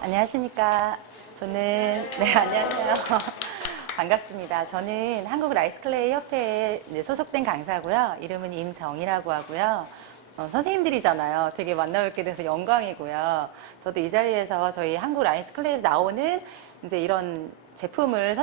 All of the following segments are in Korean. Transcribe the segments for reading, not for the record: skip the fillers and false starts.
안녕하십니까. 안녕하세요. 반갑습니다. 저는 한국 라이스클레이 협회에 소속된 강사고요. 이름은 임정희라고 하고요. 선생님들이잖아요. 되게 만나뵙게 돼서 영광이고요. 저도 이 자리에서 저희 한국 라이스클레이에서 나오는 이제 이런 제품을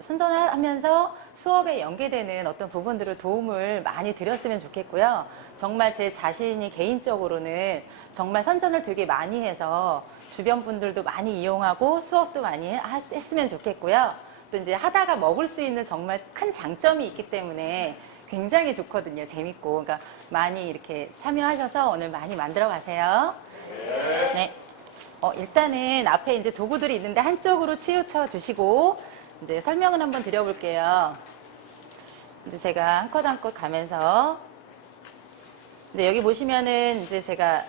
선전하면서 수업에 연계되는 어떤 부분들을 도움을 많이 드렸으면 좋겠고요. 정말 제 자신이 개인적으로는 정말 선전을 되게 많이 해서 주변 분들도 많이 이용하고 수업도 많이 했으면 좋겠고요. 또 이제 하다가 먹을 수 있는 정말 큰 장점이 있기 때문에 굉장히 좋거든요. 재밌고. 그러니까 많이 이렇게 참여하셔서 오늘 많이 만들어 가세요. 네. 일단은 앞에 이제 도구들이 있는데 한쪽으로 치우쳐 주시고 이제 설명을 한번 드려볼게요. 이제 제가 한 컷 한 컷 가면서 이제 여기 보시면은 이제 제가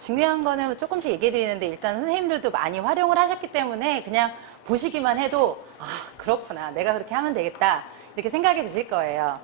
중요한 거는 조금씩 얘기해 드리는데 일단 선생님들도 많이 활용을 하셨기 때문에 그냥 보시기만 해도 아, 그렇구나. 내가 그렇게 하면 되겠다. 이렇게 생각이 드실 거예요.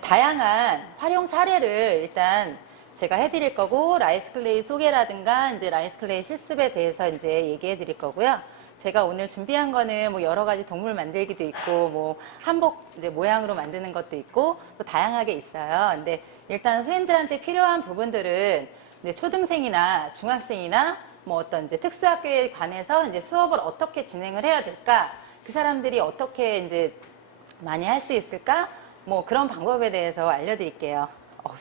다양한 활용 사례를 일단 제가 해드릴 거고, 라이스클레이 소개라든가, 이제 라이스클레이 실습에 대해서 이제 얘기해 드릴 거고요. 제가 오늘 준비한 거는 뭐 여러 가지 동물 만들기도 있고, 뭐 한복 이제 모양으로 만드는 것도 있고, 또 다양하게 있어요. 근데 일단 선생님들한테 필요한 부분들은 이제 초등생이나 중학생이나 뭐 어떤 이제 특수학교에 관해서 이제 수업을 어떻게 진행을 해야 될까, 그 사람들이 어떻게 이제 많이 할 수 있을까, 뭐 그런 방법에 대해서 알려드릴게요.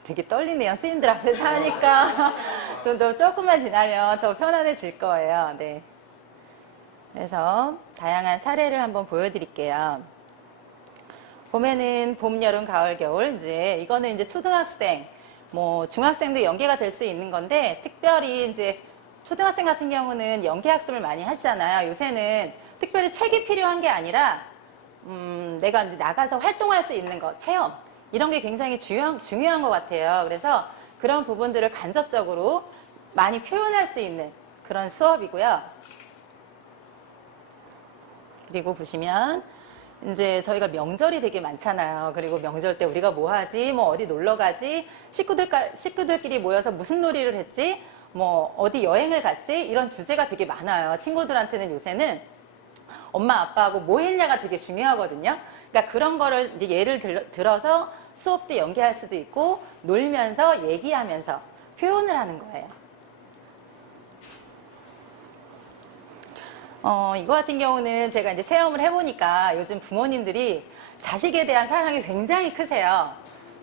되게 떨리네요. 스님들 앞에서 하니까. 좀 더 조금만 지나면 더 편안해질 거예요. 네. 그래서 다양한 사례를 한번 보여드릴게요. 보면은 봄, 여름, 가을, 겨울. 이제 이거는 이제 초등학생, 뭐 중학생도 연계가 될 수 있는 건데, 특별히 이제 초등학생 같은 경우는 연계 학습을 많이 하시잖아요. 요새는 특별히 책이 필요한 게 아니라 내가 이제 나가서 활동할 수 있는 것, 체험, 이런 게 굉장히 중요한 것 같아요. 그래서 그런 부분들을 간접적으로 많이 표현할 수 있는 그런 수업이고요. 그리고 보시면 이제 저희가 명절이 되게 많잖아요. 그리고 명절 때 우리가 뭐 하지? 뭐 어디 놀러 가지? 식구들끼리 모여서 무슨 놀이를 했지? 뭐 어디 여행을 갔지? 이런 주제가 되게 많아요. 친구들한테는 요새는 엄마 아빠하고 뭐 했냐가 되게 중요하거든요. 그러니까 그런 거를 이제 예를 들어서 수업 때 연계할 수도 있고, 놀면서 얘기하면서 표현을 하는 거예요. 이거 같은 경우는 제가 이제 체험을 해보니까 요즘 부모님들이 자식에 대한 사랑이 굉장히 크세요.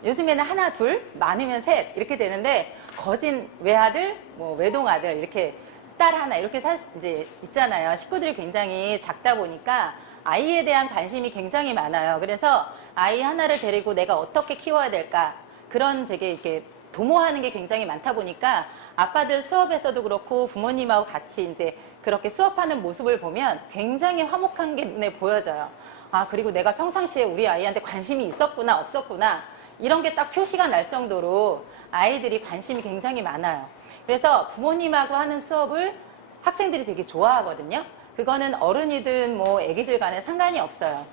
요즘에는 하나, 둘, 많으면 셋 이렇게 되는데, 거진 외아들, 뭐 외동아들 이렇게 딸 하나 이렇게 이제 있잖아요. 식구들이 굉장히 작다 보니까 아이에 대한 관심이 굉장히 많아요. 그래서 아이 하나를 데리고 내가 어떻게 키워야 될까, 그런 되게 이렇게 도모하는 게 굉장히 많다 보니까 아빠들 수업에서도 그렇고 부모님하고 같이 이제 그렇게 수업하는 모습을 보면 굉장히 화목한 게 눈에 보여져요. 아, 그리고 내가 평상시에 우리 아이한테 관심이 있었구나, 없었구나, 이런 게 딱 표시가 날 정도로 아이들이 관심이 굉장히 많아요. 그래서 부모님하고 하는 수업을 학생들이 되게 좋아하거든요. 그거는 어른이든 뭐 애기들 간에 상관이 없어요.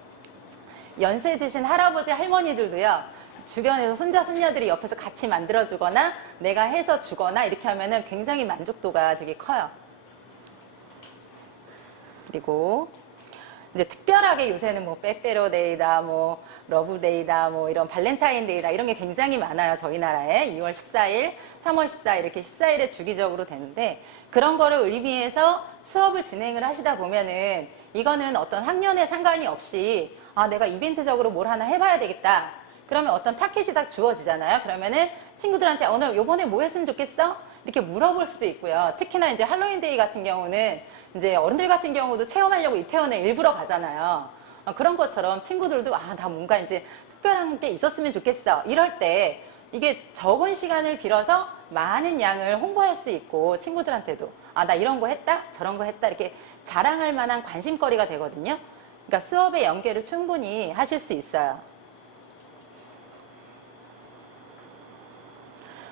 연세 드신 할아버지 할머니들도요, 주변에서 손자 손녀들이 옆에서 같이 만들어주거나 내가 해서 주거나 이렇게 하면은 굉장히 만족도가 되게 커요. 그리고 이제 특별하게 요새는 뭐 빼빼로데이다, 뭐 러브데이다, 뭐 이런 발렌타인데이다, 이런 게 굉장히 많아요. 저희 나라에 2월 14일, 3월 14일 이렇게 14일에 주기적으로 되는데, 그런 거를 의미해서 수업을 진행을 하시다 보면은 이거는 어떤 학년에 상관이 없이 아, 내가 이벤트적으로 뭘 하나 해봐야 되겠다. 그러면 어떤 타켓이 딱 주어지잖아요. 그러면은 친구들한테 오늘 요번에 뭐 했으면 좋겠어? 이렇게 물어볼 수도 있고요. 특히나 이제 할로윈데이 같은 경우는 이제 어른들 같은 경우도 체험하려고 이태원에 일부러 가잖아요. 그런 것처럼 친구들도 아, 나 뭔가 이제 특별한 게 있었으면 좋겠어. 이럴 때 이게 적은 시간을 빌어서 많은 양을 홍보할 수 있고, 친구들한테도 아, 나 이런 거 했다, 저런 거 했다, 이렇게 자랑할 만한 관심거리가 되거든요. 그러니까 수업의 연계를 충분히 하실 수 있어요.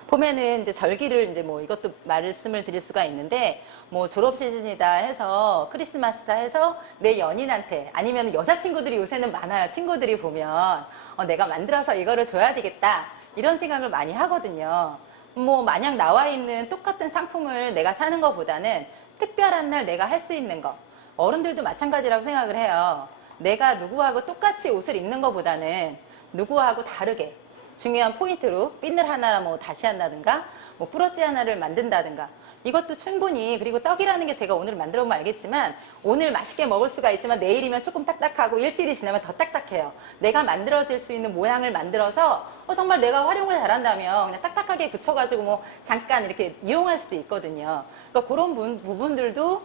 보면은 이제 절기를 이제 뭐 이것도 말씀을 드릴 수가 있는데, 뭐 졸업 시즌이다 해서 크리스마스다 해서 내 연인한테, 아니면 여자친구들이 요새는 많아요. 친구들이 보면 내가 만들어서 이거를 줘야 되겠다, 이런 생각을 많이 하거든요. 뭐 마냥 나와 있는 똑같은 상품을 내가 사는 것보다는 특별한 날 내가 할 수 있는 거. 어른들도 마찬가지라고 생각을 해요. 내가 누구하고 똑같이 옷을 입는 것보다는 누구하고 다르게 중요한 포인트로 핀을 하나 뭐 다시 한다든가 뭐 브러쉬 하나를 만든다든가 이것도 충분히. 그리고 떡이라는 게 제가 오늘 만들어 보면 알겠지만 오늘 맛있게 먹을 수가 있지만 내일이면 조금 딱딱하고 일주일이 지나면 더 딱딱해요. 내가 만들어질 수 있는 모양을 만들어서 정말 내가 활용을 잘한다면 그냥 딱딱하게 붙여가지고 뭐 잠깐 이렇게 이용할 수도 있거든요. 그러니까 그런 부분들도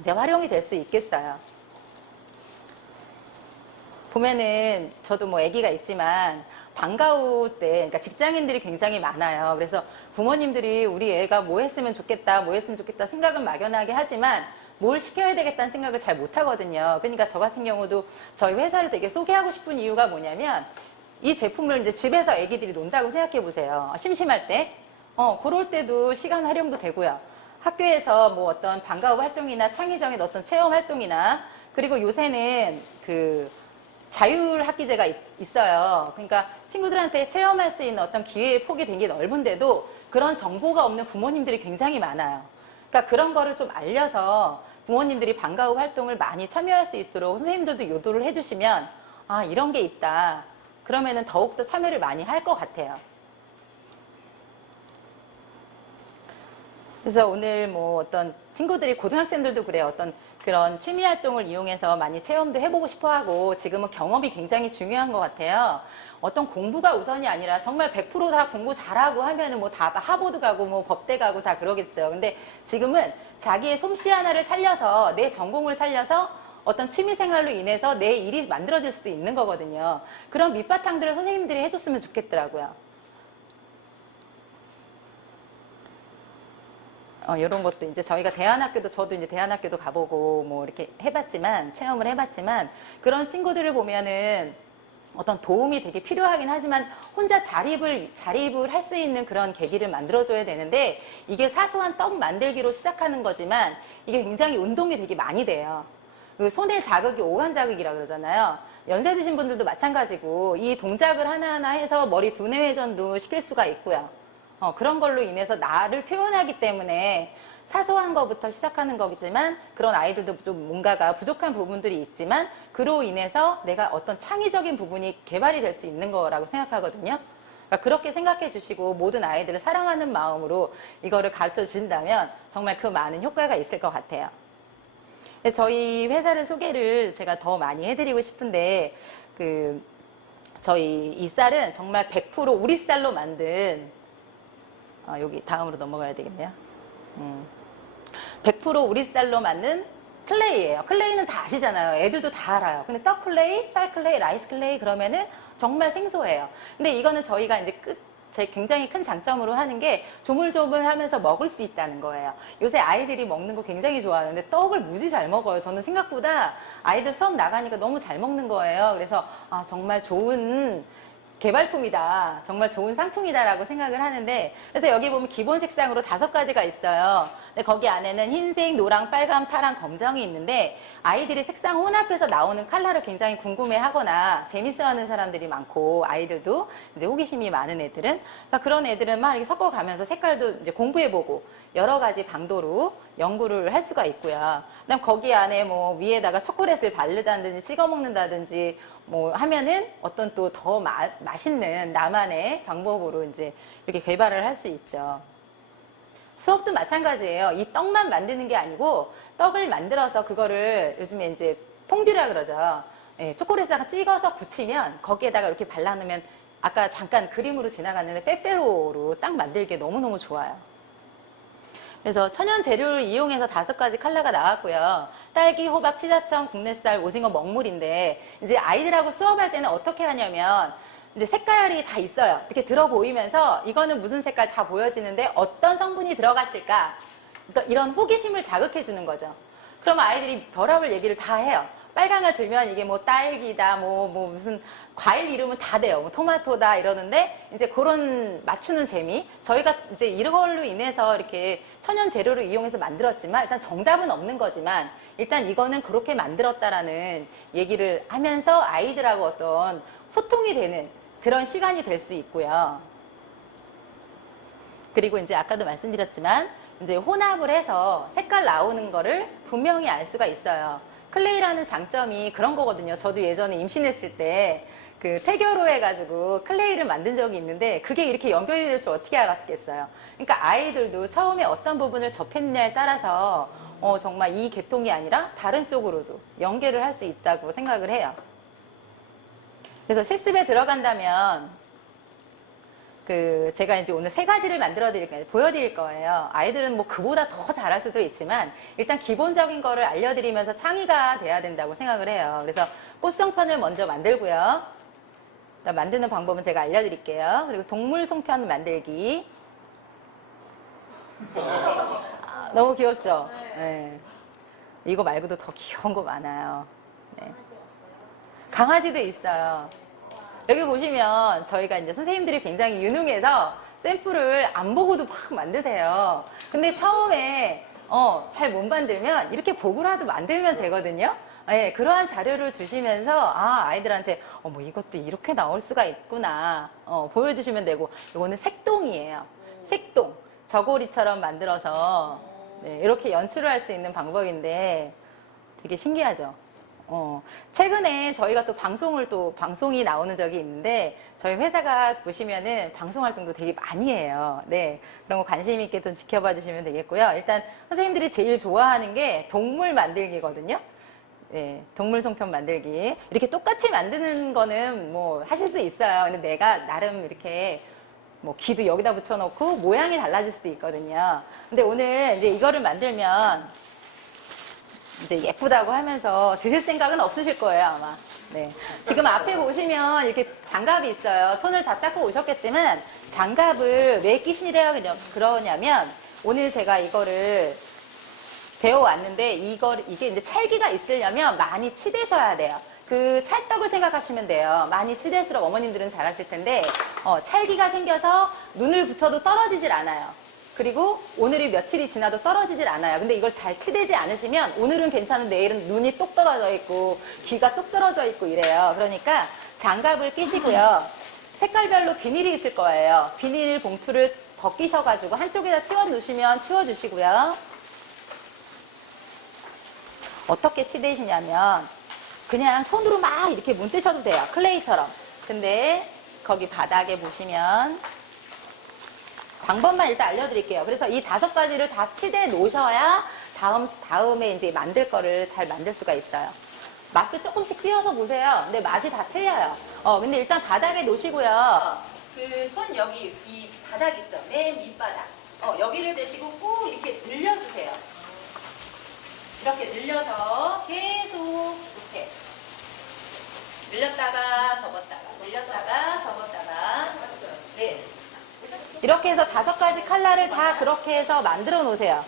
이제 활용이 될 수 있겠어요. 보면은 저도 뭐 아기가 있지만 방과후 때 그러니까 직장인들이 굉장히 많아요. 그래서 부모님들이 우리 애가 뭐 했으면 좋겠다 뭐 했으면 좋겠다 생각은 막연하게 하지만 뭘 시켜야 되겠다는 생각을 잘 못하거든요. 그러니까 저 같은 경우도 저희 회사를 되게 소개하고 싶은 이유가 뭐냐면 이 제품을 이제 집에서 아기들이 논다고 생각해 보세요. 심심할 때 그럴 때도 시간 활용도 되고요. 학교에서 뭐 어떤 방과후 활동이나 창의적인 어떤 체험 활동이나 그리고 요새는 그 자율학기제가 있어요. 그러니까 친구들한테 체험할 수 있는 어떤 기회의 폭이 되게 넓은데도 그런 정보가 없는 부모님들이 굉장히 많아요. 그러니까 그런 거를 좀 알려서 부모님들이 방과후 활동을 많이 참여할 수 있도록 선생님들도 요도를 해주시면 아 이런 게 있다. 그러면은 더욱더 참여를 많이 할 것 같아요. 그래서 오늘 뭐 어떤 친구들이 고등학생들도 그래요. 어떤 그런 취미 활동을 이용해서 많이 체험도 해보고 싶어 하고 지금은 경험이 굉장히 중요한 것 같아요. 어떤 공부가 우선이 아니라 정말 100% 다 공부 잘하고 하면은 뭐 다 하버드 가고 뭐 법대 가고 다 그러겠죠. 근데 지금은 자기의 솜씨 하나를 살려서 내 전공을 살려서 어떤 취미 생활로 인해서 내 일이 만들어질 수도 있는 거거든요. 그런 밑바탕들을 선생님들이 해줬으면 좋겠더라고요. 이런 것도 이제 저희가 대안학교도 저도 이제 대안학교도 가보고 뭐 이렇게 해봤지만 체험을 해봤지만 그런 친구들을 보면은 어떤 도움이 되게 필요하긴 하지만 혼자 자립을 할 수 있는 그런 계기를 만들어줘야 되는데 이게 사소한 떡 만들기로 시작하는 거지만 이게 굉장히 운동이 되게 많이 돼요. 그 손의 자극이 오감 자극이라 그러잖아요. 연세 드신 분들도 마찬가지고 이 동작을 하나하나 해서 머리 두뇌 회전도 시킬 수가 있고요. 그런 걸로 인해서 나를 표현하기 때문에 사소한 것부터 시작하는 거겠지만 그런 아이들도 좀 뭔가가 부족한 부분들이 있지만 그로 인해서 내가 어떤 창의적인 부분이 개발이 될 수 있는 거라고 생각하거든요. 그러니까 그렇게 생각해 주시고 모든 아이들을 사랑하는 마음으로 이거를 가르쳐 주신다면 정말 그 많은 효과가 있을 것 같아요. 저희 회사를 소개를 제가 더 많이 해드리고 싶은데 저희 이 쌀은 정말 100% 우리 쌀로 만든 여기 다음으로 넘어가야 되겠네요. 100% 우리 쌀로 만든 클레이예요. 클레이는 다 아시잖아요. 애들도 다 알아요. 근데 떡 클레이, 쌀 클레이, 라이스 클레이 그러면은 정말 생소해요. 근데 이거는 저희가 이제 제 굉장히 큰 장점으로 하는 게 조물조물하면서 먹을 수 있다는 거예요. 요새 아이들이 먹는 거 굉장히 좋아하는데 떡을 무지 잘 먹어요. 저는 생각보다 아이들 수업 나가니까 너무 잘 먹는 거예요. 그래서 정말 좋은 개발품이다. 정말 좋은 상품이다라고 생각을 하는데 그래서 여기 보면 기본 색상으로 5가지가 있어요. 근데 거기 안에는 흰색, 노랑, 빨강, 파랑, 검정이 있는데 아이들이 색상 혼합해서 나오는 컬러를 굉장히 궁금해하거나 재밌어하는 사람들이 많고 아이들도 이제 호기심이 많은 애들은 그러니까 그런 애들은 막 이렇게 섞어가면서 색깔도 이제 공부해보고 여러 가지 방도로 연구를 할 수가 있고요. 그다음 거기 안에 뭐 위에다가 초콜릿을 바르다든지 찍어 먹는다든지 뭐 하면은 어떤 또 더 맛있는 나만의 방법으로 이제 이렇게 개발을 할 수 있죠. 수업도 마찬가지예요. 이 떡만 만드는 게 아니고 떡을 만들어서 그거를 요즘에 이제 퐁듀라 그러죠. 예, 초콜릿에다가 찍어서 붙이면 거기에다가 이렇게 발라놓으면 아까 잠깐 그림으로 지나갔는데 빼빼로로 딱 만들기에 너무너무 좋아요. 그래서 천연 재료를 이용해서 5가지 컬러가 나왔고요. 딸기, 호박, 치자청, 국내쌀, 오징어, 먹물인데 이제 아이들하고 수업할 때는 어떻게 하냐면 이제 색깔이 다 있어요. 이렇게 들어 보이면서 이거는 무슨 색깔 다 보여지는데 어떤 성분이 들어갔을까? 그러니까 이런 호기심을 자극해 주는 거죠. 그러면 아이들이 별의별 얘기를 다 해요. 빨강을 들면 이게 뭐 딸기다, 뭐 무슨 과일 이름은 다 돼요. 뭐 토마토다 이러는데 이제 그런 맞추는 재미. 저희가 이제 이런 걸로 인해서 이렇게 천연 재료를 이용해서 만들었지만 일단 정답은 없는 거지만 일단 이거는 그렇게 만들었다라는 얘기를 하면서 아이들하고 어떤 소통이 되는 그런 시간이 될 수 있고요. 그리고 이제 아까도 말씀드렸지만 이제 혼합을 해서 색깔 나오는 거를 분명히 알 수가 있어요. 클레이라는 장점이 그런 거거든요. 저도 예전에 임신했을 때 그 태교로 해가지고 클레이를 만든 적이 있는데 그게 이렇게 연결이 될 줄 어떻게 알았겠어요. 그러니까 아이들도 처음에 어떤 부분을 접했느냐에 따라서 정말 이 계통이 아니라 다른 쪽으로도 연결을 할 수 있다고 생각을 해요. 그래서 실습에 들어간다면 제가 이제 오늘 3가지를 보여드릴 거예요. 아이들은 뭐 그보다 더 잘할 수도 있지만 일단 기본적인 거를 알려드리면서 창의가 돼야 된다고 생각을 해요. 그래서 꽃송편을 먼저 만들고요. 만드는 방법은 제가 알려드릴게요. 그리고 동물 송편 만들기. 너무 귀엽죠? 네. 이거 말고도 더 귀여운 거 많아요. 네. 강아지도 있어요. 여기 보시면 저희가 이제 선생님들이 굉장히 유능해서 샘플을 안 보고도 막 만드세요. 근데 처음에 잘 못 만들면 이렇게 보고라도 만들면 되거든요. 네, 그러한 자료를 주시면서 아이들한테 뭐 이것도 이렇게 나올 수가 있구나 보여주시면 되고, 이거는 색동이에요. 색동. 저고리처럼 만들어서 네, 이렇게 연출을 할 수 있는 방법인데 되게 신기하죠. 최근에 저희가 또 방송이 나오는 적이 있는데 저희 회사가 보시면은 방송 활동도 되게 많이 해요. 네. 그런 거 관심 있게 좀 지켜봐 주시면 되겠고요. 일단 선생님들이 제일 좋아하는 게 동물 만들기거든요. 네. 동물 송편 만들기. 이렇게 똑같이 만드는 거는 뭐 하실 수 있어요. 근데 내가 나름 이렇게 뭐 귀도 여기다 붙여놓고 모양이 달라질 수도 있거든요. 근데 오늘 이제 이거를 만들면 이제 예쁘다고 하면서 드실 생각은 없으실 거예요, 아마. 네. 지금 앞에 보시면 이렇게 장갑이 있어요. 손을 다 닦고 오셨겠지만 장갑을 왜 끼시려고 그러냐면 오늘 제가 이거를 배워왔는데 이게 이제 찰기가 있으려면 많이 치대셔야 돼요. 그 찰떡을 생각하시면 돼요. 많이 치댈수록 어머님들은 잘하실 텐데 찰기가 생겨서 눈을 붙여도 떨어지질 않아요. 그리고 오늘이 며칠이 지나도 떨어지질 않아요. 근데 이걸 잘 치대지 않으시면 오늘은 괜찮은데 내일은 눈이 똑 떨어져 있고 귀가 똑 떨어져 있고 이래요. 그러니까 장갑을 끼시고요. 색깔별로 비닐이 있을 거예요. 비닐 봉투를 벗기셔가지고 한쪽에다 치워놓으시면 치워주시고요. 어떻게 치대시냐면 그냥 손으로 막 이렇게 문뜨셔도 돼요. 클레이처럼. 근데 거기 바닥에 보시면 방법만 일단 알려드릴게요. 그래서 이 5가지를 다 치대 놓으셔야 다음에 이제 만들 거를 잘 만들 수가 있어요. 맛도 조금씩 띄워서 보세요. 근데 맛이 다 틀려요. 근데 일단 바닥에 놓으시고요. 그 손 여기 이 바닥 있죠? 맨 밑바닥. 여기를 대시고 꾹 이렇게 늘려주세요. 이렇게 늘려서 계속 이렇게 늘렸다가 접었다가 늘렸다가 접었다가 네. 이렇게 해서 5가지 컬러를 다 그렇게 해서 만들어 놓으세요.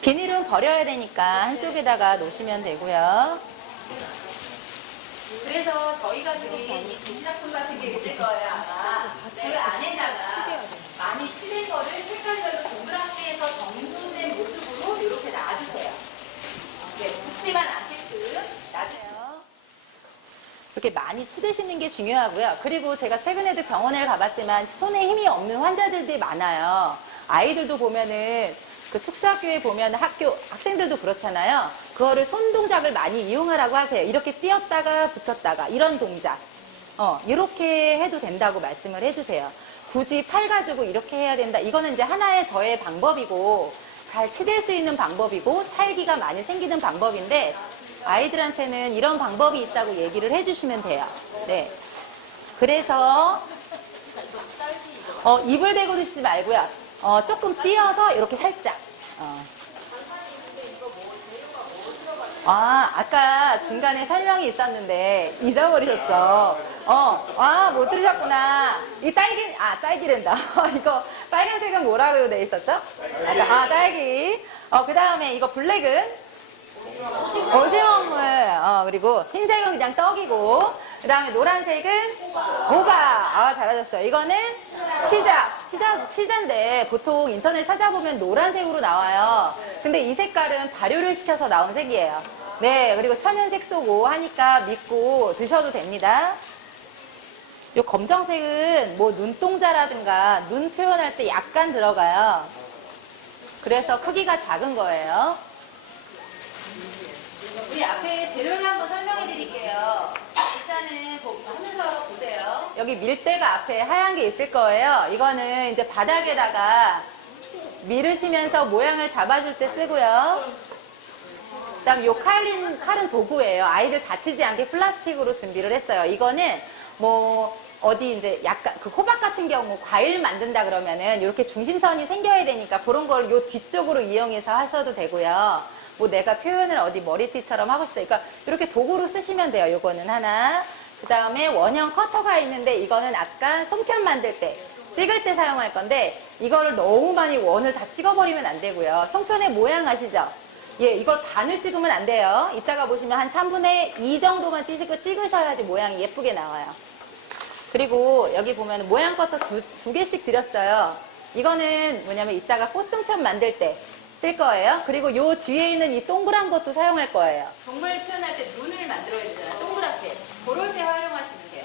비닐은 버려야 되니까 한쪽에다가 놓으시면 되고요. 그래서 저희가 드린 이 비닐작품 같은 게 있을 거예요, 아마. 그 안에다가 많이 칠한 거를 색깔별로 동그랗게 해서 정돈된 모습으로 이렇게 놔주세요. 네, 붙지만 않게끔 놔주세요. 이렇게 많이 치대시는 게 중요하고요. 그리고 제가 최근에도 병원에 가봤지만 손에 힘이 없는 환자들이 많아요. 아이들도 보면은 그 특수학교에 보면 학생들도 그렇잖아요. 그거를 손 동작을 많이 이용하라고 하세요. 이렇게 띄었다가 붙였다가 이런 동작. 이렇게 해도 된다고 말씀을 해주세요. 굳이 팔 가지고 이렇게 해야 된다. 이거는 이제 하나의 저의 방법이고 잘 치댈 수 있는 방법이고 찰기가 많이 생기는 방법인데 아이들한테는 이런 방법이 있다고 얘기를 해주시면 돼요. 네. 그래서 입을 대고 드시지 말고요. 조금 띄어서 이렇게 살짝. 아까 중간에 설명이 있었는데 잊어버리셨죠? 못 들으셨구나. 이 딸기랜다. 이거 빨간색은 뭐라고 돼 있었죠? 딸기. 그 다음에 이거 블랙은 오징어물. 그리고 흰색은 그냥 떡이고, 그 다음에 노란색은 호박. 잘하셨어요. 이거는 치자인데 보통 인터넷 찾아보면 노란색으로 나와요. 근데 이 색깔은 발효를 시켜서 나온 색이에요. 네, 그리고 천연색소고 하니까 믿고 드셔도 됩니다. 요 검정색은 뭐 눈동자라든가 눈 표현할 때 약간 들어가요. 그래서 크기가 작은 거예요. 우리 앞에 재료를 한번 설명해 드릴게요. 일단은 하면서 보세요. 여기 밀대가 앞에 하얀 게 있을 거예요. 이거는 이제 바닥에다가 밀으시면서 모양을 잡아줄 때 쓰고요. 그 다음 요 칼은 도구예요. 아이들 다치지 않게 플라스틱으로 준비를 했어요. 이거는 뭐 어디 이제 약간 그 호박 같은 경우 과일 만든다 그러면은 이렇게 중심선이 생겨야 되니까 그런 걸 요 뒤쪽으로 이용해서 하셔도 되고요. 뭐 내가 표현을 어디 머리띠처럼 하고 싶다. 그러니까 이렇게 도구로 쓰시면 돼요. 요거는 하나. 그 다음에 원형 커터가 있는데 이거는 아까 송편 만들 때 찍을 때 사용할 건데 이거를 너무 많이 원을 다 찍어버리면 안 되고요. 송편의 모양 아시죠? 예, 이걸 반을 찍으면 안 돼요. 이따가 보시면 한 3분의 2 정도만 찍으셔야지 모양이 예쁘게 나와요. 그리고 여기 보면 모양 커터 두 개씩 드렸어요. 이거는 뭐냐면 이따가 꽃송편 만들 때 쓸 거예요. 그리고 요 뒤에 있는 이 동그란 것도 사용할 거예요. 동물 표현할 때 눈을 만들어야 되잖아요. 동그랗게. 그럴 때 활용하시면 돼요.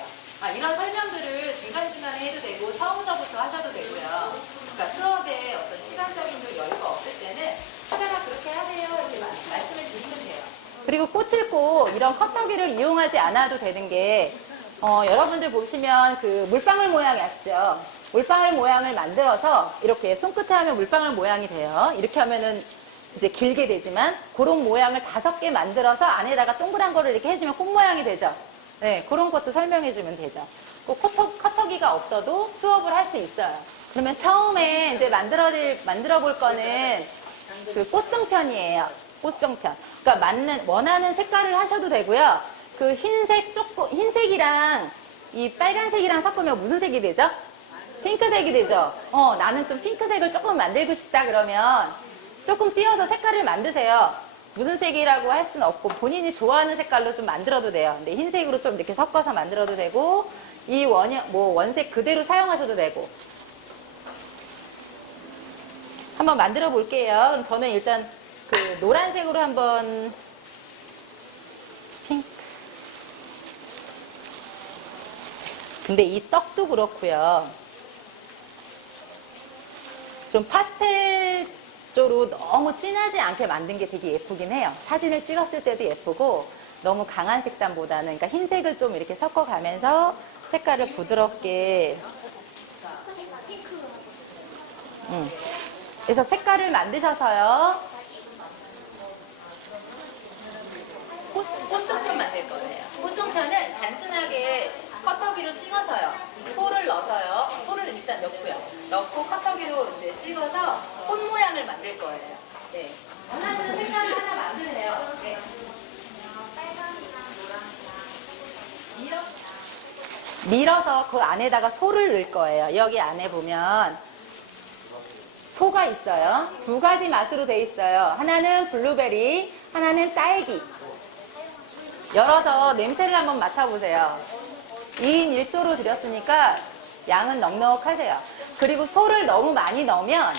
이런 설명들을 중간중간에 해도 되고 처음부터 하셔도 되고요. 그러니까 수업에 어떤 시간적인 여유가 없을 때는 하다가 그렇게 하세요. 이렇게 말씀을 드리면 돼요. 그리고 꽃을 꼭 이런 커터기를 이용하지 않아도 되는 게 여러분들 보시면 그 물방울 모양이 아시죠? 물방울 모양을 만들어서 이렇게 손끝에 하면 물방울 모양이 돼요. 이렇게 하면은 이제 길게 되지만 그런 모양을 5개 만들어서 안에다가 동그란 거를 이렇게 해주면 꽃 모양이 되죠. 네, 그런 것도 설명해 주면 되죠. 꼭 커터기가 없어도 수업을 할 수 있어요. 그러면 처음에 이제 만들어 볼 거는 그 꽃송편이에요. 꽃송편. 그러니까 원하는 색깔을 하셔도 되고요. 그 흰색이랑 이 빨간색이랑 섞으면 무슨 색이 되죠? 핑크색이 되죠? 나는 좀 핑크색을 조금 만들고 싶다 그러면 조금 띄어서 색깔을 만드세요. 무슨 색이라고 할 수는 없고 본인이 좋아하는 색깔로 좀 만들어도 돼요. 근데 흰색으로 좀 이렇게 섞어서 만들어도 되고 이 원색 그대로 사용하셔도 되고 한번 만들어 볼게요. 그럼 저는 일단 그 노란색으로 한번 핑크. 근데 이 떡도 그렇고요. 좀 파스텔 쪽으로 너무 진하지 않게 만든 게 되게 예쁘긴 해요. 사진을 찍었을 때도 예쁘고 너무 강한 색상보다는 그러니까 흰색을 좀 이렇게 섞어가면서 색깔을 부드럽게 그래서 색깔을 만드셔서요. 꽃송편 만들 거예요. 꽃송편은 단순하게 커터기로 찍어서요. 소를 넣어서요. 소를 일단 넣고 커터기로 이제 찍어서 꽃 모양을 만들 거예요. 네. 원하시는 색깔을 하나 만드세요. 네. 밀어서 그 안에다가 소를 넣을 거예요. 여기 안에 보면 소가 있어요. 2가지 맛으로 돼 있어요. 하나는 블루베리, 하나는 딸기. 열어서 냄새를 한번 맡아보세요. 2인 1조로 드렸으니까 양은 넉넉하세요. 그리고 소를 너무 많이 넣으면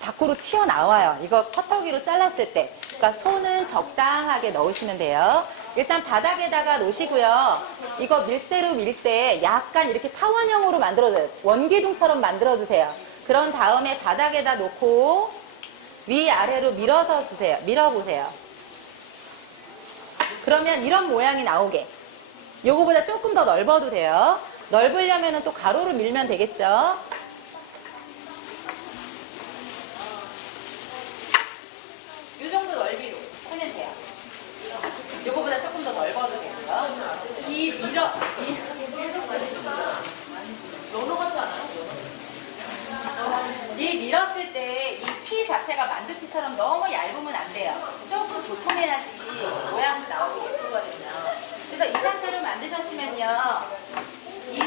밖으로 튀어나와요. 이거 커터기로 잘랐을 때. 그러니까 소는 적당하게 넣으시면 돼요. 일단 바닥에다가 놓으시고요. 이거 밀대로 밀 때 약간 이렇게 타원형으로 만들어줘요. 원기둥처럼 만들어주세요. 그런 다음에 바닥에다 놓고 위아래로 밀어서 주세요. 밀어보세요. 그러면 이런 모양이 나오게. 요거보다 조금 더 넓어도 돼요. 넓으려면 또 가로로 밀면 되겠죠. 이 정도 넓이로 하면 돼요. 요거보다 조금 더 넓어도 되고요. 이 밀었을 때 이 피 자체가 만두피처럼 너무 얇으면 안 돼요. 조금 도톰해야지 모양도 나오고 예쁘거든요. 그래서 이 상태로 만드셨으면요. 이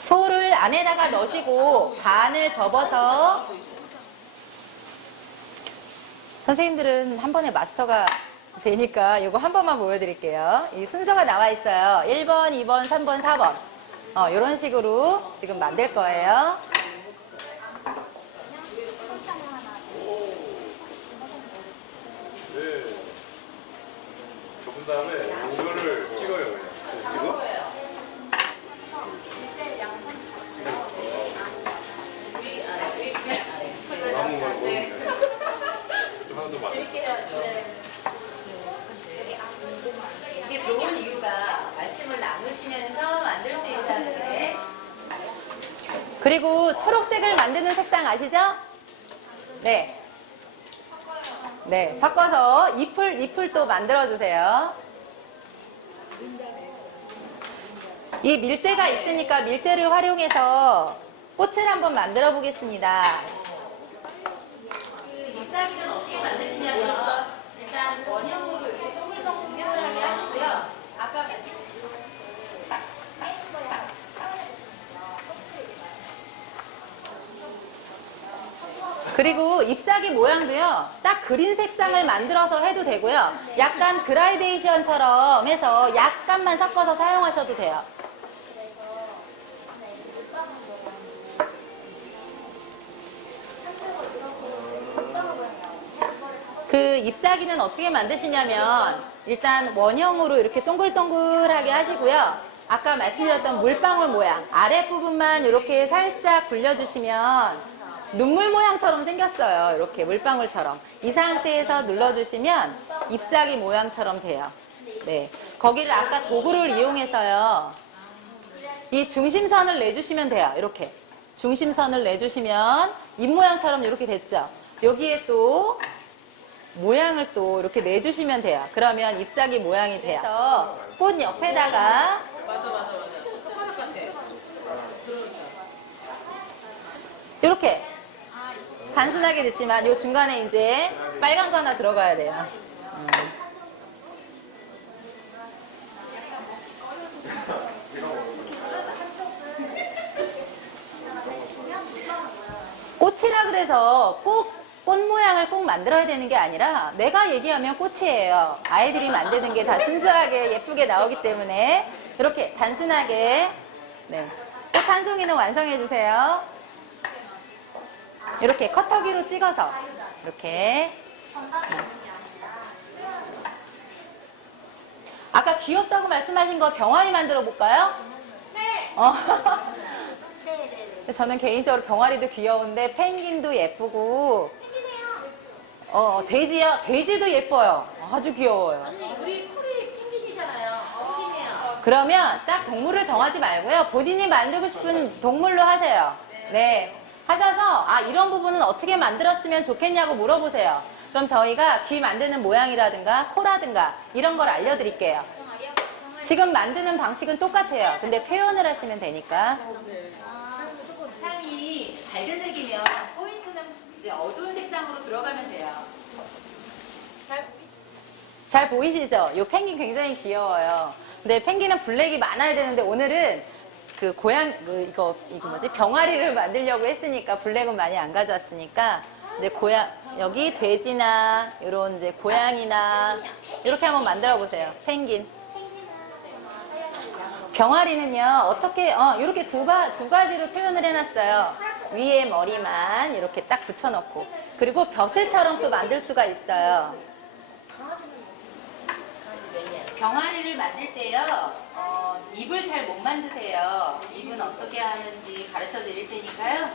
소를 안에다가 넣으시고 반을 접어서 선생님들은 한 번에 마스터가 되니까 이거 한 번만 보여드릴게요. 이 순서가 나와 있어요. 1번, 2번, 3번, 4번. 이런 식으로 지금 만들 거예요. 저분들 다음에 이거를 찍어요. 그냥. 찍어? 남은 걸 보이네. 하나 더 맞아. 이게 좋은 이유가 말씀을 나누시면서 만들 수 있다는 게. 그리고 초록색을 만드는 색상 아시죠? 네. 네, 섞어서 잎을 또 만들어주세요. 이 밀대가 있으니까 밀대를 활용해서 꽃을 한번 만들어 보겠습니다. 그 잎사귀는 어떻게 만드시냐면 일단 원형으로 이렇게 동글동글하게 하시고요. 아까 그리고 잎사귀 모양도요, 딱 그린 색상을 만들어서 해도 되고요. 약간 그라데이션처럼 해서 약간만 섞어서 사용하셔도 돼요. 그 잎사귀는 어떻게 만드시냐면 일단 원형으로 이렇게 동글동글하게 하시고요. 아까 말씀드렸던 물방울 모양 아랫부분만 이렇게 살짝 굴려주시면 눈물 모양처럼 생겼어요. 이렇게 물방울처럼. 이 상태에서 눌러주시면 잎사귀 모양처럼 돼요. 네, 거기를 아까 도구를 이용해서요. 이 중심선을 내주시면 돼요. 이렇게 중심선을 내주시면 잎 모양처럼 이렇게 됐죠. 여기에 또 모양을 또 이렇게 내주시면 돼요. 그러면 잎사귀 모양이 돼요. 그래서 꽃 옆에다가 이렇게 단순하게 됐지만 이 중간에 이제 빨간 거 하나 들어가야 돼요. 꽃이라 그래서 꼭 꽃 모양을 꼭 만들어야 되는 게 아니라 내가 얘기하면 꽃이에요. 아이들이 만드는 게 다 순수하게 예쁘게 나오기 때문에 이렇게 단순하게 네, 꽃 한 송이는 완성해 주세요. 이렇게 커터기로 찍어서 이렇게 아까 귀엽다고 말씀하신 거 병아리 만들어 볼까요? 네. 저는 개인적으로 병아리도 귀여운데 펭귄도 예쁘고 돼지요? 돼지도 예뻐요. 아주 귀여워요. 우리 쿨이 펭귄이잖아요. 펭귄이에요. 그러면 딱 동물을 정하지 말고요. 본인이 만들고 싶은 동물로 하세요. 네. 하셔서 이런 부분은 어떻게 만들었으면 좋겠냐고 물어보세요. 그럼 저희가 귀 만드는 모양이라든가 코라든가 이런 걸 알려드릴게요. 지금 만드는 방식은 똑같아요. 근데 표현을 하시면 되니까. 향이 밝은 색이면 포인트는 이제 어두운 색상으로 들어가면 돼요. 잘 보이시죠? 이 펭귄 굉장히 귀여워요. 근데 펭귄은 블랙이 많아야 되는데 오늘은 그 이거 뭐지? 병아리를 만들려고 했으니까 블랙은 많이 안 가져왔으니까 이제 여기 돼지나 이런 이제 고양이나 이렇게 한번 만들어 보세요. 펭귄. 병아리는요, 어떻게, 이렇게 두 가지로 표현을 해놨어요. 위에 머리만 이렇게 딱 붙여놓고. 그리고 벼슬처럼 또 만들 수가 있어요. 병아리를 만들 때요, 입을 잘 못 만드세요. 입은 어떻게 하는지 가르쳐 드릴 테니까요.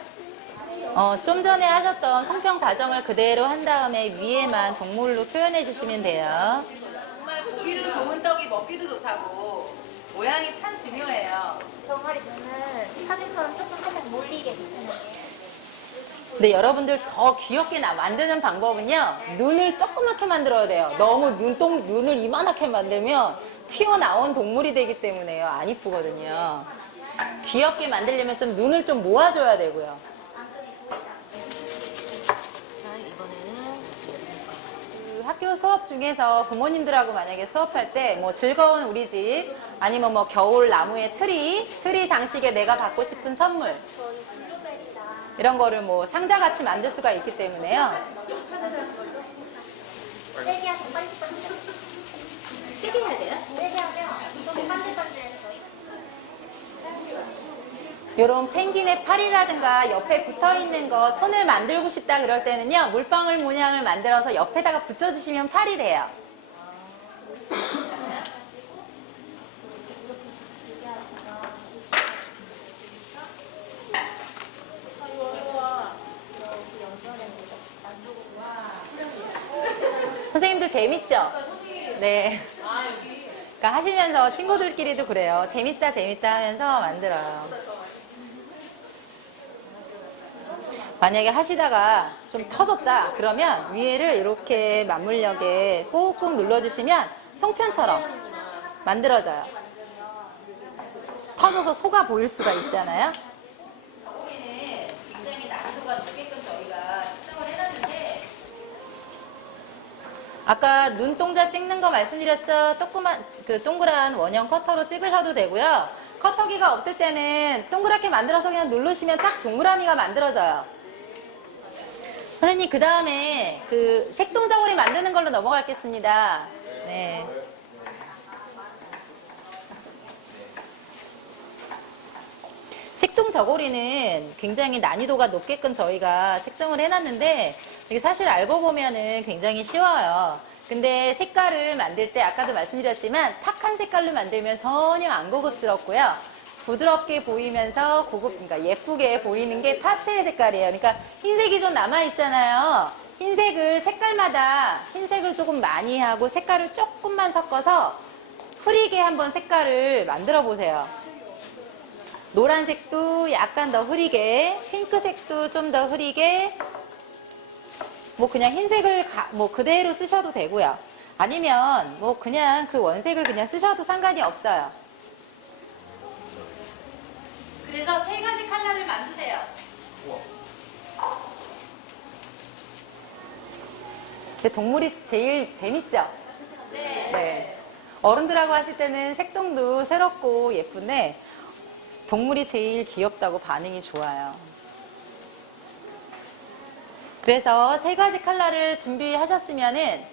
좀 전에 하셨던 성평 과정을 그대로 한 다음에 위에만 동물로 표현해 주시면 돼요. 정말 보기도 좋은 떡이 먹기도 좋다고. 모양이 참 중요해요. 병아리 눈은 사진처럼 조금 살짝 몰리게 비슷하게. 근데 여러분들 더 귀엽게 만드는 방법은요, 눈을 조그맣게 만들어야 돼요. 너무 눈을 이만하게 만들면 튀어나온 동물이 되기 때문에요. 안 이쁘거든요. 귀엽게 만들려면 좀 눈을 좀 모아줘야 되고요. 학교 수업 중에서 부모님들하고 만약에 수업할 때 뭐 즐거운 우리 집 아니면 뭐 겨울 나무의 트리 장식에 내가 받고 싶은 선물 이런 거를 뭐 상자같이 만들 수가 있기 때문에요. 세게 하면 반질반질. 세게 해야 돼요? 세게 하면 이쪽이 반질반질해서 이런 펭귄의 팔이라든가 옆에 붙어있는 거 손을 만들고 싶다 그럴 때는요, 물방울 모양을 만들어서 옆에다가 붙여주시면 팔이 돼요. 선생님들 재밌죠? 네. 그러니까 하시면서 친구들끼리도 그래요. 재밌다 재밌다 하면서 만들어요. 만약에 하시다가 좀 터졌다 그러면 위에를 이렇게 맞물력에 꾹꾹 눌러주시면 송편처럼 만들어져요. 터져서 속아 보일 수가 있잖아요. 여기는 굉장히 난이도가 높게끔 저희가 설정을 해놨는데 아까 눈동자 찍는 거 말씀드렸죠? 조그만 그 동그란 원형 커터로 찍으셔도 되고요. 커터기가 없을 때는 동그랗게 만들어서 그냥 누르시면 딱 동그라미가 만들어져요. 선생님 그 다음에 그 색동저고리 만드는 걸로 넘어가겠습니다. 네. 색동저고리는 굉장히 난이도가 높게끔 저희가 책정을 해놨는데 이게 사실 알고 보면은 굉장히 쉬워요. 근데 색깔을 만들 때 아까도 말씀드렸지만 탁한 색깔로 만들면 전혀 안 고급스럽고요. 부드럽게 보이면서 그러니까 예쁘게 보이는 게 파스텔 색깔이에요. 그러니까 흰색이 좀 남아있잖아요. 흰색을 색깔마다 흰색을 조금 많이 하고 색깔을 조금만 섞어서 흐리게 한번 색깔을 만들어 보세요. 노란색도 약간 더 흐리게, 핑크색도 좀 더 흐리게, 뭐 그냥 흰색을 뭐 그대로 쓰셔도 되고요. 아니면 뭐 그냥 그 원색을 그냥 쓰셔도 상관이 없어요. 그래서 세 가지 컬러를 만드세요. 동물이 제일 재밌죠? 네. 어른들하고 하실 때는 색동도 새롭고 예쁜데 동물이 제일 귀엽다고 반응이 좋아요. 그래서 세 가지 컬러를 준비하셨으면은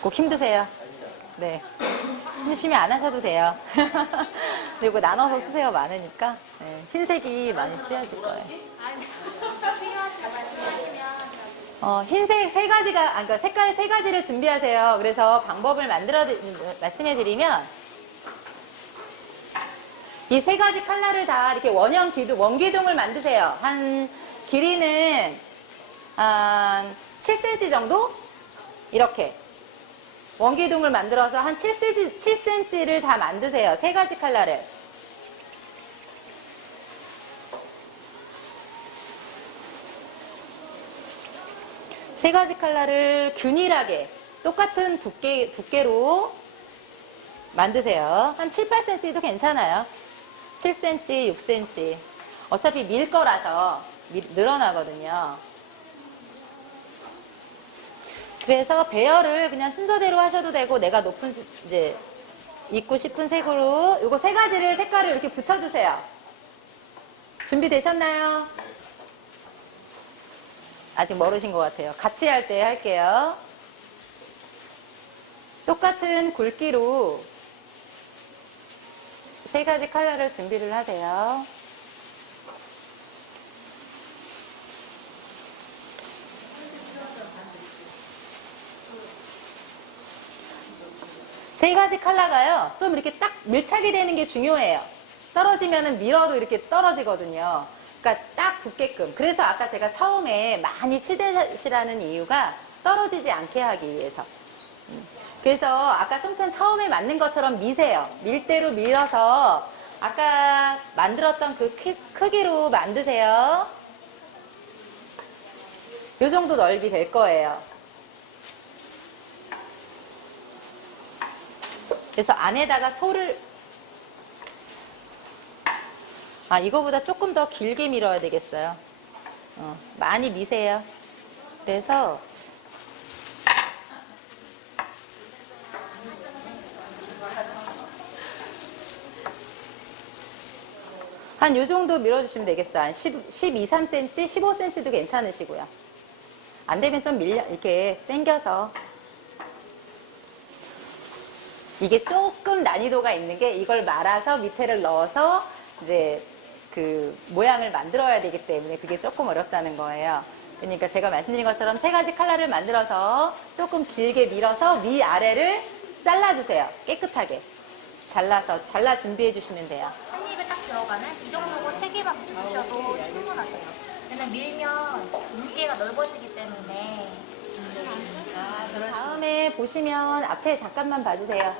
꼭 힘드세요. 네. 힘드시면 안 하셔도 돼요. 그리고 나눠서 쓰세요. 많으니까. 네. 흰색이 많이 쓰여질 거예요. 흰색 세 가지가, 그러니까 색깔 세 가지를 준비하세요. 그래서 방법을 말씀해 드리면, 이 세 가지 컬러를 다 이렇게 원기둥을 만드세요. 길이는 한 7cm 정도? 이렇게. 원기둥을 만들어서 한 7cm를 다 만드세요. 세 가지 컬러를. 세 가지 컬러를 균일하게 똑같은 두께로 만드세요. 한 7, 8cm도 괜찮아요. 7cm, 6cm. 어차피 밀 거라서 늘어나거든요. 그래서 배열을 그냥 순서대로 하셔도 되고 내가 이제 입고 싶은 색으로 이거 세 가지를 색깔을 이렇게 붙여주세요. 준비되셨나요? 아직 멀으신 것 같아요. 같이 할 때 할게요. 똑같은 굵기로 세 가지 컬러를 준비를 하세요. 세 가지 컬러가요. 좀 이렇게 딱 밀착이 되는 게 중요해요. 떨어지면은 밀어도 이렇게 떨어지거든요. 그러니까 딱 붙게끔. 그래서 아까 제가 처음에 많이 칠대시라는 이유가 떨어지지 않게 하기 위해서. 그래서 아까 송편 처음에 만든 것처럼 미세요. 밀대로 밀어서 아까 만들었던 그 크기로 만드세요. 이 정도 넓이 될 거예요. 그래서 안에다가 이거보다 조금 더 길게 밀어야 되겠어요. 많이 미세요. 그래서 한 요 정도 밀어주시면 되겠어요. 한 12, 3cm, 15cm도 괜찮으시고요. 안 되면 좀 이렇게 당겨서. 이게 조금 난이도가 있는 게 이걸 말아서 밑에를 넣어서 이제 그 모양을 만들어야 되기 때문에 그게 조금 어렵다는 거예요. 그러니까 제가 말씀드린 것처럼 세 가지 컬러를 만들어서 조금 길게 밀어서 위아래를 잘라주세요. 깨끗하게. 잘라 준비해 주시면 돼요. 한 입에 딱 들어가는 이 정도로 3개만 주셔도 충분하세요. 근데 왜냐면 밀면 물기가 넓어지기 때문에. 다음에 보시면 앞에 잠깐만 봐주세요.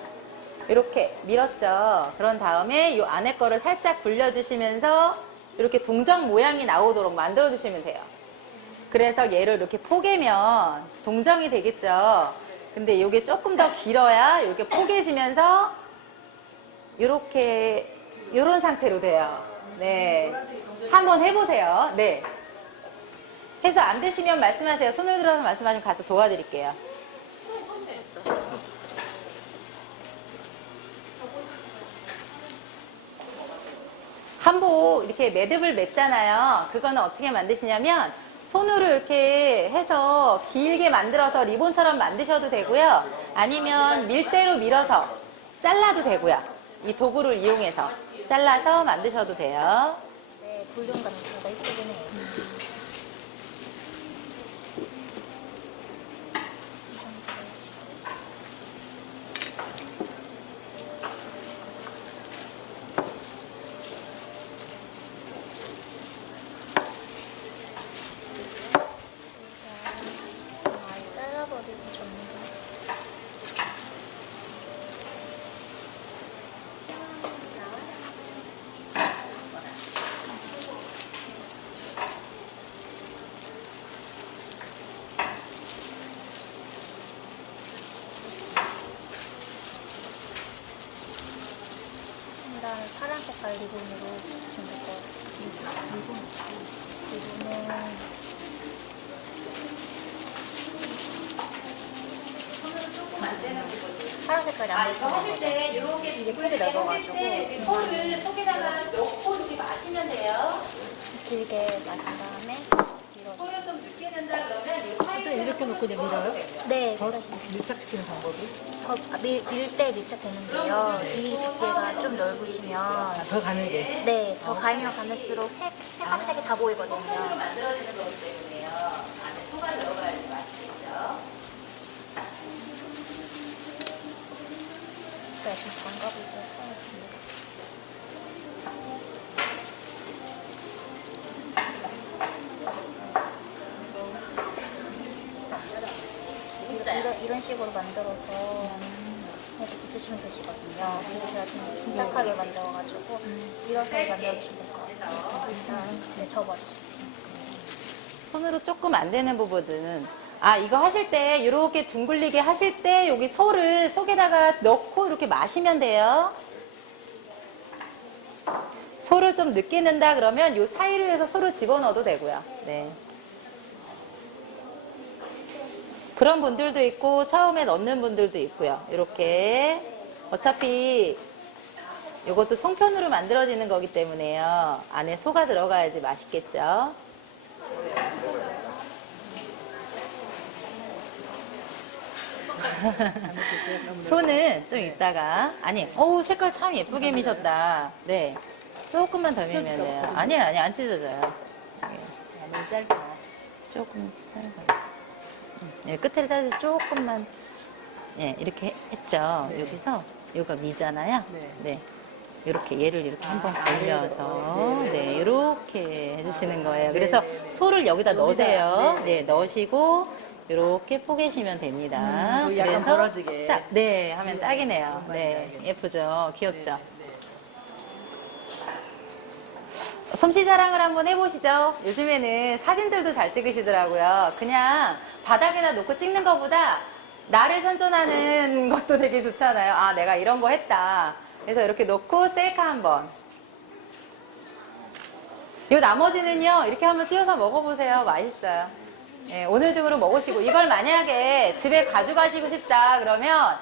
이렇게 밀었죠. 그런 다음에 이 안에 거를 살짝 굴려주시면서 이렇게 동전 모양이 나오도록 만들어주시면 돼요. 그래서 얘를 이렇게 포개면 동정이 되겠죠. 근데 이게 조금 더 길어야 이렇게 포개지면서 이렇게 이런 상태로 돼요. 네, 한번 해보세요. 네, 해서 안 되시면 말씀하세요. 손을 들어서 말씀하시면 가서 도와드릴게요. 한복 이렇게 매듭을 맺잖아요. 그거는 어떻게 만드시냐면 손으로 이렇게 해서 길게 만들어서 리본처럼 만드셔도 되고요. 아니면 밀대로 밀어서 잘라도 되고요. 이 도구를 이용해서 잘라서 만드셔도 돼요. 네, 볼륨 감소가 이쁘긴 해요. 잘라버리고 접는 다음에 파란 색깔 리본으로 붙이시면 될 것 같아요. 리본은 파란 색깔이 안 이거 하실 보이시는 때 이렇게 예쁘게 넓어가지고 하실 때 소를 속에다가 넣고 이렇게 마시면 돼요. 길게 마신 다음에 밀어서. 소를 좀 늦게 낸다 그러면 이 사이에 이렇게 놓고 그냥 밀어요? 네, 더 밀착시키는 방법이? 밀때 밀착되는데요. 이 두께가 좀 넓으시면 더 가늘게. 네, 더 가면 가늘수록 색깔색이 다 보이거든요. 만들어지는 거기 때문에요. 안에 소가 들어가야지 맛있겠죠. 제가 지금 장갑을 써야겠는데. 이런 식으로 만들어서 이렇게 붙이시면 되시거든요. 근데 제가 좀 둔탁하게 만들어가지고 밀어서 만들어주시면 될 것 같아요. 네, 접어주시면. 손으로 조금 안 되는 부분은 이거 하실 때 이렇게 둥글리게 하실 때 여기 소를 속에다가 넣고 이렇게 마시면 돼요. 소를 좀 늦게 넣는다 그러면 이 사이로 해서 소를 집어넣어도 되고요. 네. 그런 분들도 있고 처음에 넣는 분들도 있고요. 이렇게 어차피 이것도 송편으로 만들어지는 거기 때문에요. 안에 소가 들어가야지 맛있겠죠. 소는 좀 이따가 어우 색깔 참 예쁘게 미셨다. 네, 조금만 더 밀면 돼요. 아니에요, 안 찢어져요. 너무 짧다. 조금 짧아요. 예, 끝을 자르서 조금만 이렇게 했죠. 여기서 여기가 미잖아요. 네, 이렇게 얘를 이렇게 한번 굴려서 이렇게 해주시는 거예요. 그래서 소를 여기다 넣으세요. 네, 넣으시고 이렇게 포개시면 됩니다. 약간 벌어지게. 딱, 하면 딱이네요. 네, 예쁘죠, 귀엽죠. 솜씨 자랑을 한번 해보시죠. 요즘에는 사진들도 잘 찍으시더라고요. 그냥 바닥에다 놓고 찍는 것보다 나를 선전하는 것도 되게 좋잖아요. 내가 이런 거 했다. 그래서 이렇게 놓고 셀카 한번. 이 나머지는요, 이렇게 한번 띄워서 먹어보세요. 맛있어요. 예, 오늘 중으로 먹으시고, 이걸 만약에 집에 가져가시고 싶다 그러면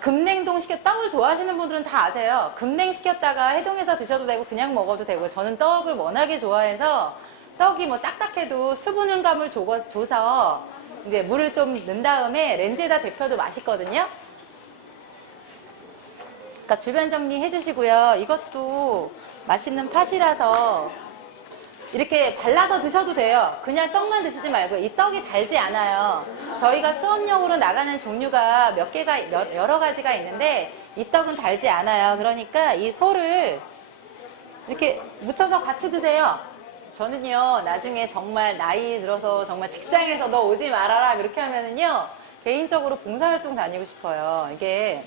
급냉동 떡을 좋아하시는 분들은 다 아세요. 급냉시켰다가 해동해서 드셔도 되고 그냥 먹어도 되고, 저는 떡을 워낙에 좋아해서 떡이 뭐 딱딱해도 수분감을 줘서 이제 물을 좀 넣은 다음에 렌즈에다 데펴도 맛있거든요. 그러니까 주변 정리해 주시고요. 이것도 맛있는 팥이라서 이렇게 발라서 드셔도 돼요. 그냥 떡만 드시지 말고. 이 떡이 달지 않아요. 저희가 수업용으로 나가는 종류가 여러 가지가 있는데 이 떡은 달지 않아요. 그러니까 이 소를 이렇게 묻혀서 같이 드세요. 저는요, 나중에 정말 나이 들어서 정말 직장에서 너 오지 말아라 그렇게 하면은요, 개인적으로 봉사활동 다니고 싶어요. 이게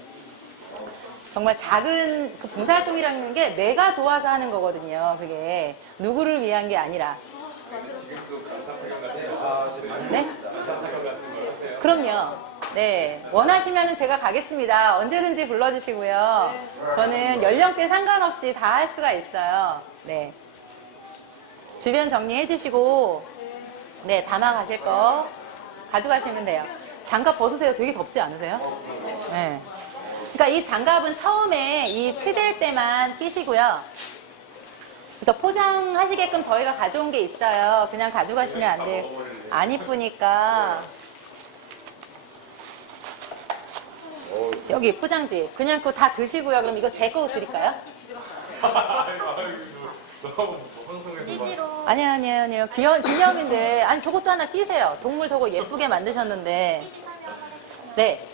정말 작은 그 봉사활동이라는 게 내가 좋아서 하는 거거든요. 그게 누구를 위한 게 아니라. 네? 그럼요. 네. 원하시면은 제가 가겠습니다. 언제든지 불러주시고요. 저는 연령대 상관없이 다 할 수가 있어요. 네. 주변 정리해 주시고, 네, 담아 가실 거 가져가시면 돼요. 장갑 벗으세요. 되게 덥지 않으세요? 네. 그러니까 이 장갑은 처음에 이 치댈 때만 끼시고요. 그래서 포장하시게끔 저희가 가져온 게 있어요. 그냥 가져가시면 안 돼요. 안 이쁘니까. 여기 포장지. 그냥 그거 다 드시고요. 그럼 이거 제 거 드릴까요? 띠지로 아니요. 기념인데. 아니, 저것도 하나 끼세요. 동물 저거 예쁘게 만드셨는데. 네.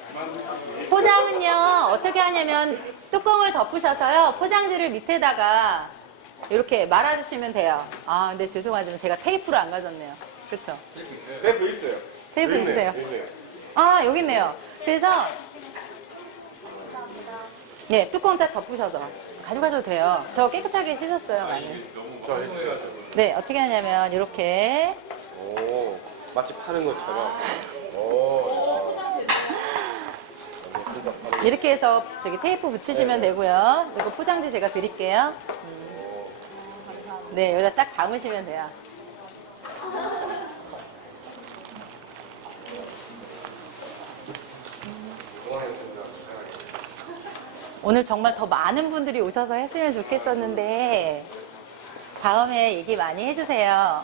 포장은요, 어떻게 하냐면 뚜껑을 덮으셔서요, 포장지를 밑에다가 이렇게 말아주시면 돼요. 아, 근데 죄송하지만 제가 테이프를 안 가졌네요. 그렇죠? 테이프 있어요. 테이프 여기 있네, 있으세요? 여기 있네요. 아, 여기 있네요. 그래서, 예, 뚜껑 딱 덮으셔서 가져가셔도 돼요. 저 깨끗하게 씻었어요, 많이. 저 해주세요. 네, 어떻게 하냐면, 이렇게. 오, 마치 파는 것처럼. 오, 진짜 파는 이렇게 해서 저기 테이프 붙이시면 되고요. 이거 포장지 제가 드릴게요. 네, 여기다 딱 담으시면 돼요. 오늘 정말 더 많은 분들이 오셔서 했으면 좋겠었는데 다음에 얘기 많이 해주세요.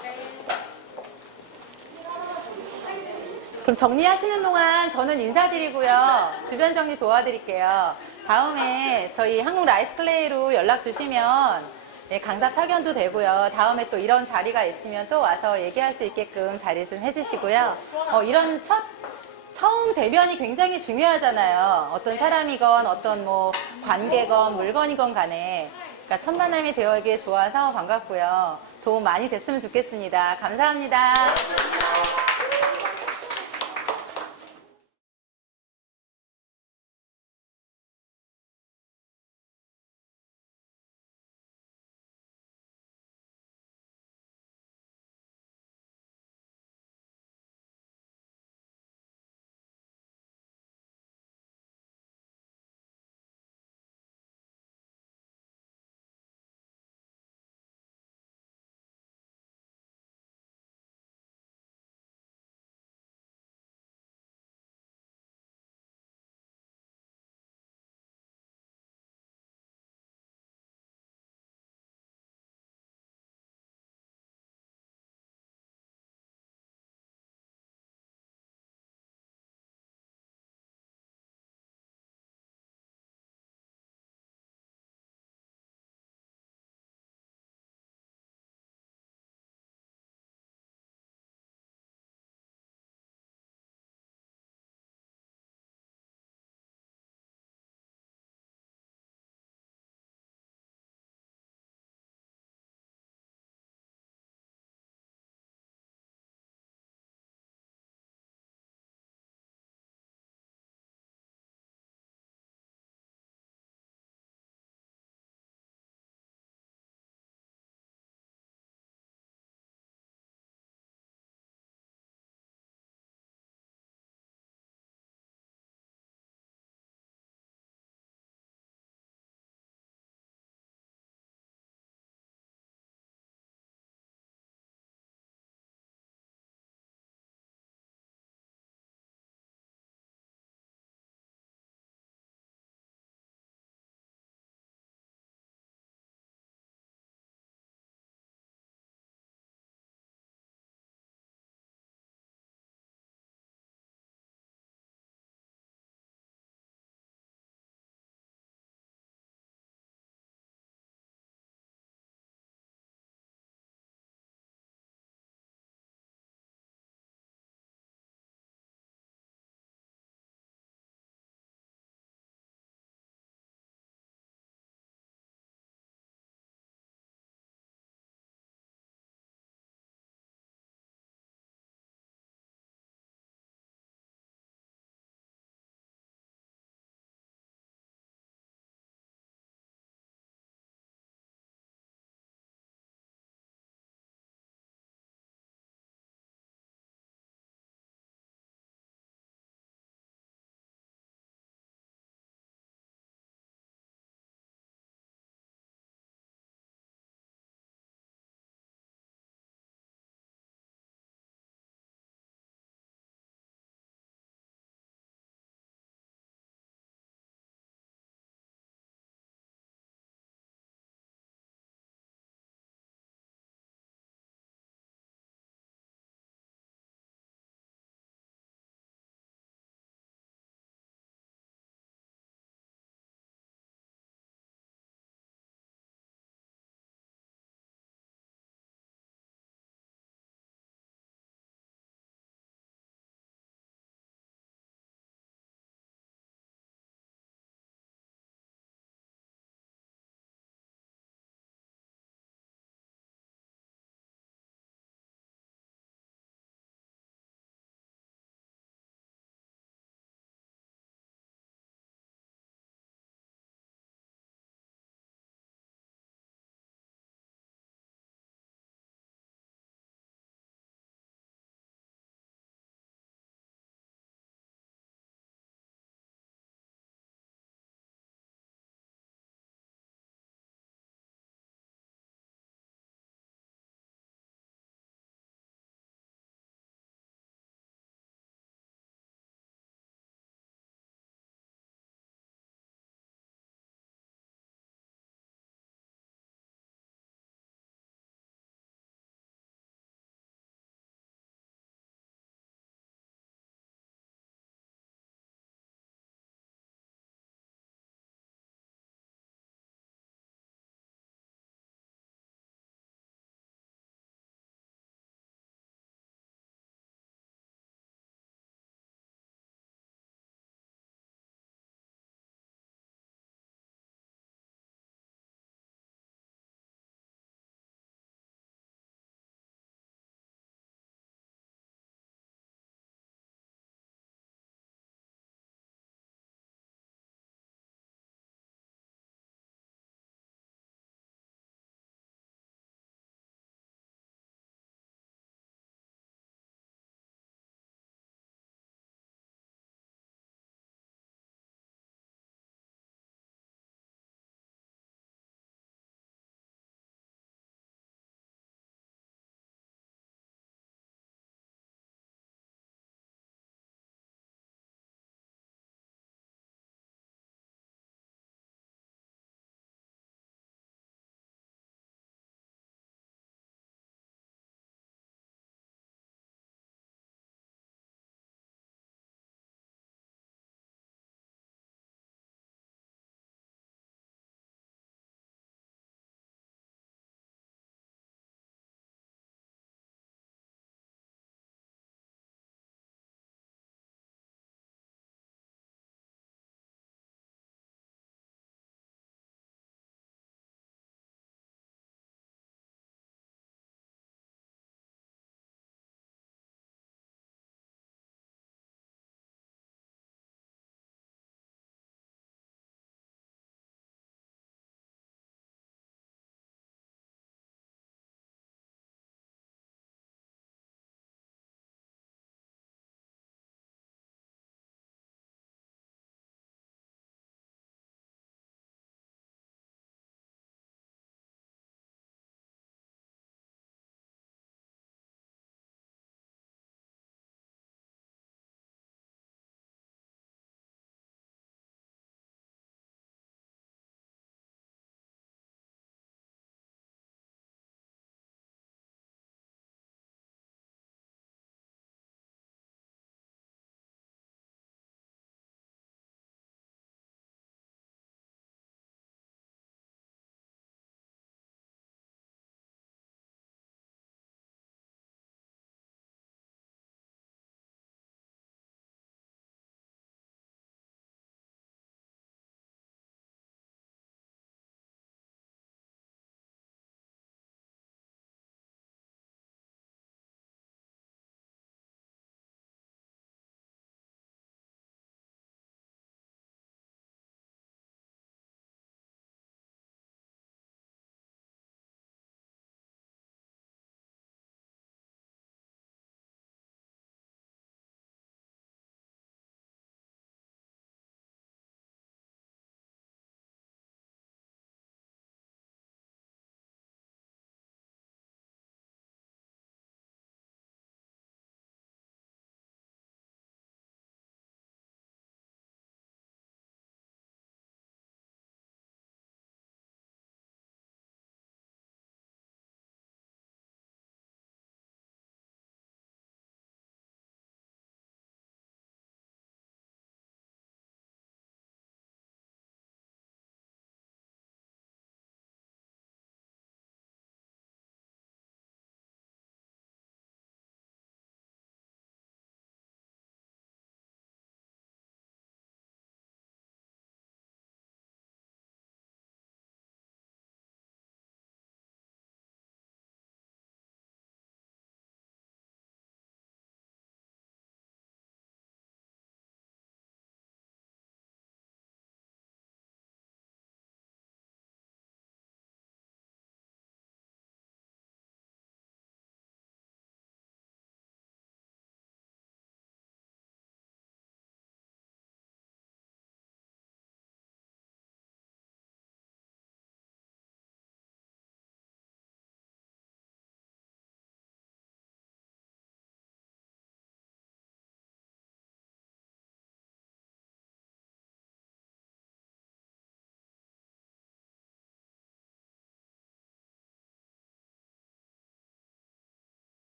그럼 정리하시는 동안 저는 인사드리고요. 주변 정리 도와드릴게요. 다음에 저희 한국 라이스클레이로 연락 주시면 네, 강사 파견도 되고요. 다음에 또 이런 자리가 있으면 또 와서 얘기할 수 있게끔 자리 좀 해주시고요. 이런 처음 대면이 굉장히 중요하잖아요. 어떤 사람이건 어떤 뭐 관계건 물건이건 간에. 그러니까 첫 만남이 되어기에 좋아서 반갑고요. 도움 많이 됐으면 좋겠습니다. 감사합니다.